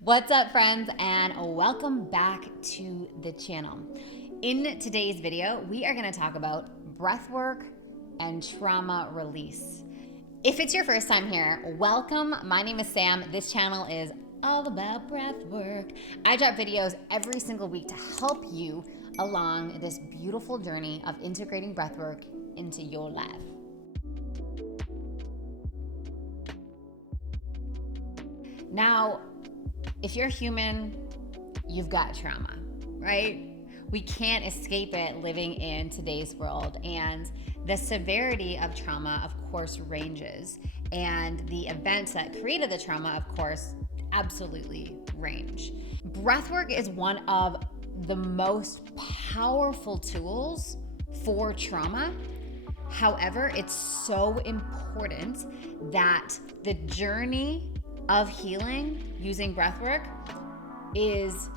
What's up, friends, and welcome back to the channel. In today's video, we are going to talk about breathwork and trauma release. If it's your first time here, welcome. My name is Sam. This channel is all about breathwork. I drop videos every single week to help you along this beautiful journey of integrating breathwork into your life. Now, if you're human, you've got trauma, right? We can't escape it living in today's world. And the severity of trauma, of course, ranges. And the events that created the trauma, of course, absolutely range. Breathwork is one of the most powerful tools for trauma. However, it's so important that the journey of healing using breathwork is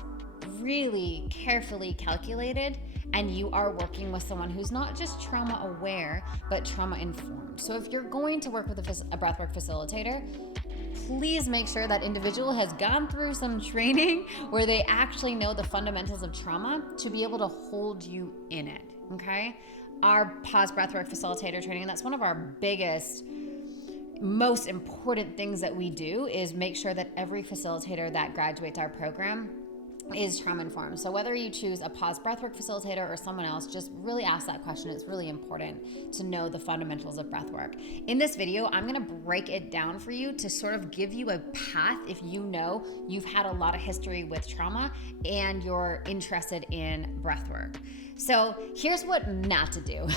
really carefully calculated, and you are working with someone who's not just trauma aware, but trauma informed. So if you're going to work with a breathwork facilitator, please make sure that individual has gone through some training where they actually know the fundamentals of trauma to be able to hold you in it, okay? Our pause breathwork facilitator training, that's one of our biggest, most important things that we do is make sure that every facilitator that graduates our program is trauma informed. So whether you choose a pause breathwork facilitator or someone else, just really ask that question. It's really important to know the fundamentals of breathwork. In this video, I'm going to break it down for you to sort of give you a path if you know you've had a lot of history with trauma and you're interested in breathwork. So here's what not to do.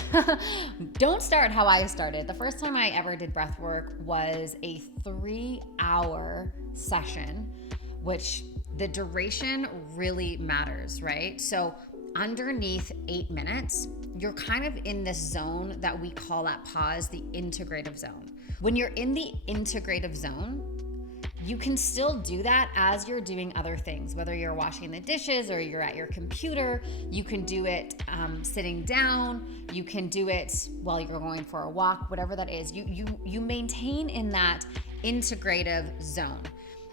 Don't start how I started. The first time I ever did breathwork was a 3-hour session, which the duration really matters, right? So underneath 8 minutes, you're kind of in this zone that we call at pause the integrative zone. When you're in the integrative zone, you can still do that as you're doing other things, whether you're washing the dishes or you're at your computer. You can do it sitting down. You can do it while you're going for a walk, whatever that is. You maintain in that integrative zone.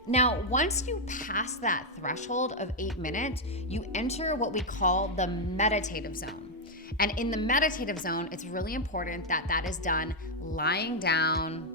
Now, once you pass that threshold of 8 minutes, you enter what we call the meditative zone. And in the meditative zone, it's really important that that is done lying down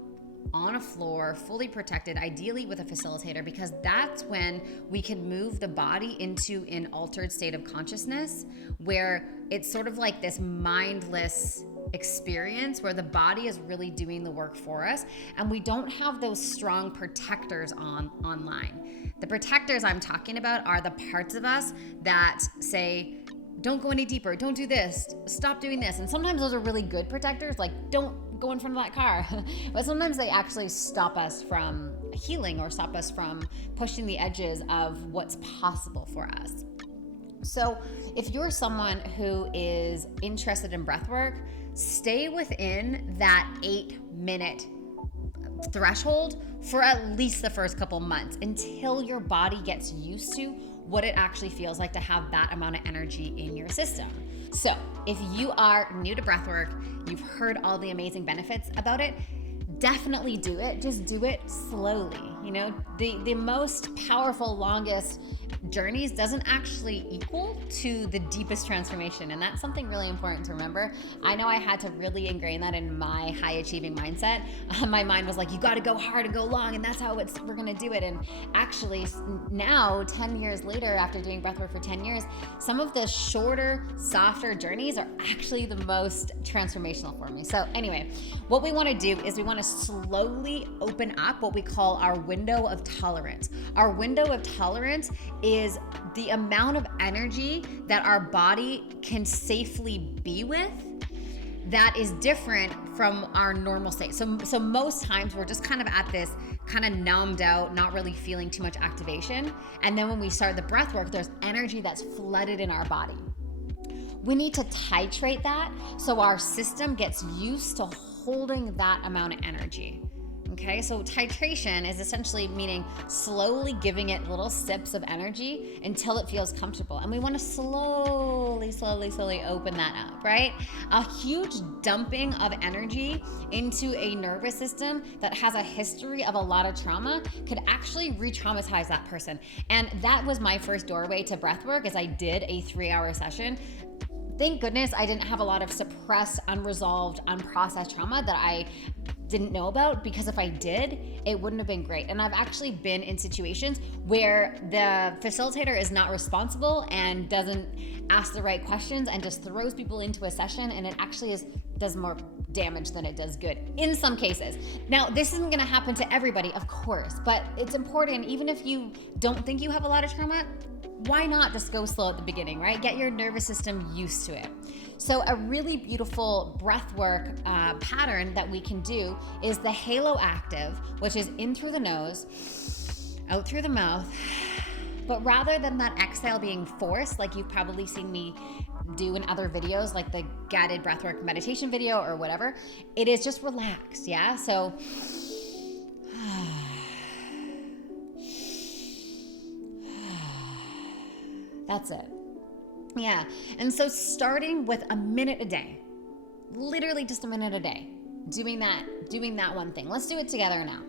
on a floor, fully protected, ideally with a facilitator, because that's when we can move the body into an altered state of consciousness where it's sort of like this mindless experience where the body is really doing the work for us, and we don't have those strong protectors online. The protectors I'm talking about are the parts of us that say, don't go any deeper, don't do this, stop doing this. And sometimes those are really good protectors, like don't go in front of that car. But sometimes they actually stop us from healing or stop us from pushing the edges of what's possible for us. So if you're someone who is interested in breathwork, stay within that 8-minute threshold for at least the first couple months until your body gets used to what it actually feels like to have that amount of energy in your system. So if you are new to breathwork, you've heard all the amazing benefits about it, definitely do it. Just do it slowly. You know, the most powerful, longest journeys doesn't actually equal to the deepest transformation. And that's something really important to remember. I know I had to really ingrain that in my high achieving mindset. My mind was like, you got to go hard and go long, and that's how we're going to do it. And actually now, 10 years later, after doing breathwork for 10 years, some of the shorter, softer journeys are actually the most transformational for me. So anyway, what we want to do is we want to slowly open up what we call our window of tolerance. Our window of tolerance is the amount of energy that our body can safely be with that is different from our normal state. So most times we're just kind of at this kind of numbed out, not really feeling too much activation. And then when we start the breath work, there's energy that's flooded in our body. We need to titrate that so our system gets used to holding that amount of energy. Okay, so titration is essentially meaning slowly giving it little sips of energy until it feels comfortable. And we want to slowly open that up, right? A huge dumping of energy into a nervous system that has a history of a lot of trauma could actually re-traumatize that person. And that was my first doorway to breathwork, is I did a 3-hour session. Thank goodness I didn't have a lot of suppressed, unresolved, unprocessed trauma that I didn't know about, because if I did, it wouldn't have been great. And I've actually been in situations where the facilitator is not responsible and doesn't ask the right questions and just throws people into a session, and it actually does more damage than it does good in some cases. Now, this isn't going to happen to everybody, of course, but it's important, even if you don't think you have a lot of trauma, why not just go slow at the beginning, right? Get your nervous system used to it. So a really beautiful breathwork pattern that we can do is the halo active, which is in through the nose, out through the mouth. But rather than that exhale being forced, like you've probably seen me do in other videos, like the guided breathwork meditation video or whatever, it is just relaxed, yeah? So that's it. Yeah. And so starting with a minute a day, literally just a minute a day, doing that one thing. Let's do it together now.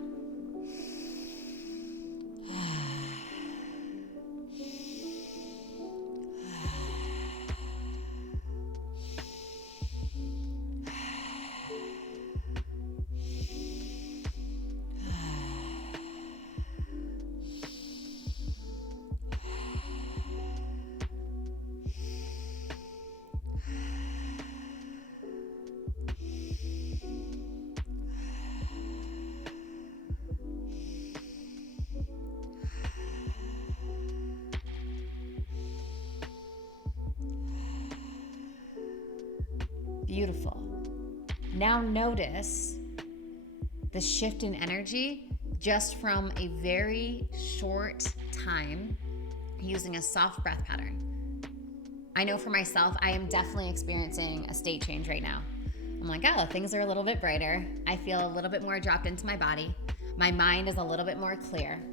Beautiful. Now notice the shift in energy just from a very short time using a soft breath pattern. I know for myself, I am definitely experiencing a state change right now. I'm like, oh, things are a little bit brighter. I feel a little bit more dropped into my body. My mind is a little bit more clear.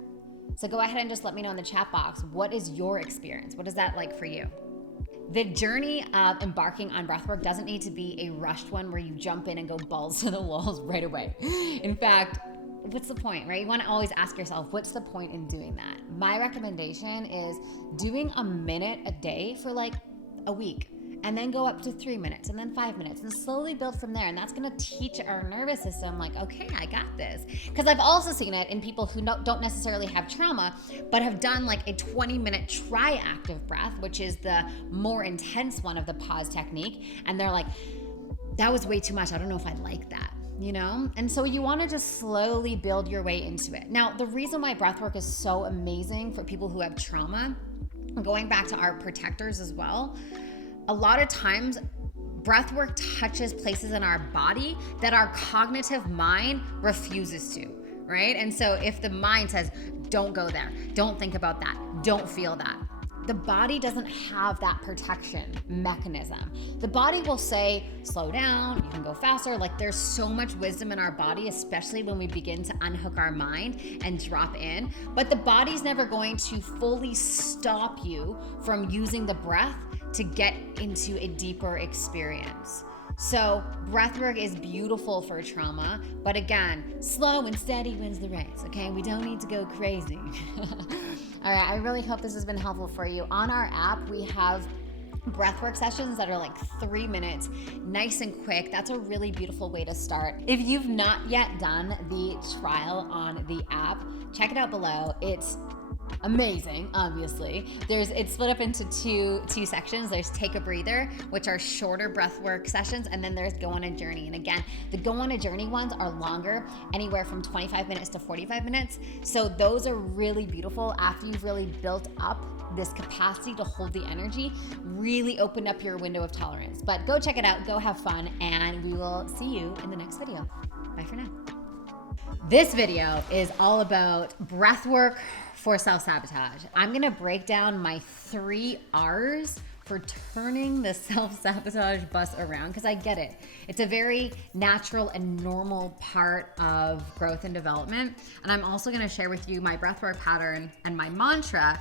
So go ahead and just let me know in the chat box, what is your experience? What is that like for you? The journey of embarking on breathwork doesn't need to be a rushed one where you jump in and go balls to the walls right away. In fact, what's the point, right? You want to always ask yourself, what's the point in doing that? My recommendation is doing a minute a day for like a week, and then go up to 3 minutes, and then 5 minutes, and slowly build from there. And that's going to teach our nervous system, like, okay, I got this. Because I've also seen it in people who don't necessarily have trauma, but have done like a 20-minute tri-active breath, which is the more intense one of the pause technique. And they're like, that was way too much. I don't know if I like that, you know? And so you want to just slowly build your way into it. Now, the reason why breathwork is so amazing for people who have trauma, going back to our protectors as well, a lot of times breathwork touches places in our body that our cognitive mind refuses to, right? And so if the mind says, don't go there, don't think about that, don't feel that, the body doesn't have that protection mechanism. The body will say, slow down, you can go faster. Like, there's so much wisdom in our body, especially when we begin to unhook our mind and drop in. But the body's never going to fully stop you from using the breath to get into a deeper experience. So breathwork is beautiful for trauma, but again, slow and steady wins the race, okay? We don't need to go crazy. All right, I really hope this has been helpful for you. On our app, we have breathwork sessions that are like 3 minutes, nice and quick. That's a really beautiful way to start. If you've not yet done the trial on the app, check it out below. It's amazing, obviously. It's split up into two sections. There's Take a Breather, which are shorter breathwork sessions, and then there's Go on a Journey. And again, the Go on a Journey ones are longer, anywhere from 25 minutes to 45 minutes. So those are really beautiful after you've really built up this capacity to hold the energy, really open up your window of tolerance. But go check it out, go have fun, and we will see you in the next video. Bye for now. This video is all about breathwork for self-sabotage. I'm gonna break down my 3 R's for turning the self-sabotage bus around, because I get it. It's a very natural and normal part of growth and development. And I'm also going to share with you my breathwork pattern and my mantra